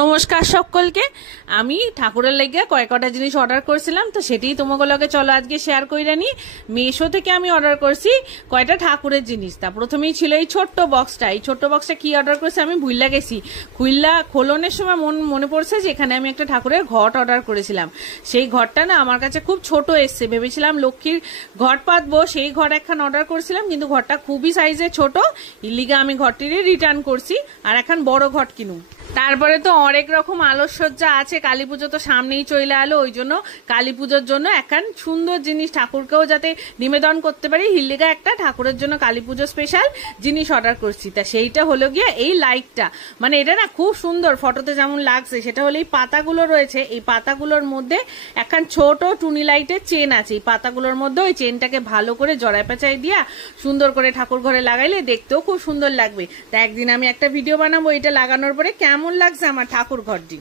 নমস্কার সকলকে। আমি ঠাকুরের লাগিয়া কয়েকটা জিনিস অর্ডার করছিলাম, তো সেটাই তোমাকে লগে চলো আজকে শেয়ার কইরা নি। মিশো থেকে আমি অর্ডার করছি কয়টা ঠাকুরের জিনিস। তা প্রথমেই ছিল এই ছোট্ট বক্সটা। এই ছোট্ট বক্সটা কি অর্ডার করছি আমি ভুইলা গেছি। খোলনের সময় মনে পড়ছে যে এখানে আমি একটা ঠাকুরের ঘট অর্ডার করেছিলাম। সেই ঘরটা না আমার কাছে খুব ছোট এসছে, ভেবেছিলাম লক্ষ্মীর ঘট পাতবো, সেই ঘর একখান অর্ডার করেছিলাম, কিন্তু ঘরটা খুবই সাইজে ছোট, ইলিগা আমি ঘরটিরে রিটার্ন করছি আর এখন বড় ঘট কিনু। তারপরে তো অনেক রকম আলোকসজ্জা আছে, কালী পুজো তো সামনেই চলে এলো, ওই জন্য কালী পুজোর জন্য একখান সুন্দর জিনিস ঠাকুরকেও যাতে নিবেদন করতে পারি, হিল্লিগা একটা ঠাকুরের জন্য কালী পুজো স্পেশাল জিনিস অর্ডার করছি। তা সেইটা হলো গিয়ে এই লাইটটা, মানে এটা না খুব সুন্দর, ফটোতে যেমন লাগছে সেটা হলো এই পাতাগুলো রয়েছে, এই পাতাগুলোর মধ্যে একখান ছোট টুনি লাইটের চেন আছে। এই পাতাগুলোর মধ্যে ওই চেনটাকে ভালো করে জড়ায় পেঁচাই দিয়া সুন্দর করে ঠাকুর ঘরে লাগাইলে দেখতেও খুব সুন্দর লাগবে। তা একদিন আমি একটা ভিডিও বানাবো এটা লাগানোর পরে কেমন লাগছে আমার ঠাকুর ঘরটি।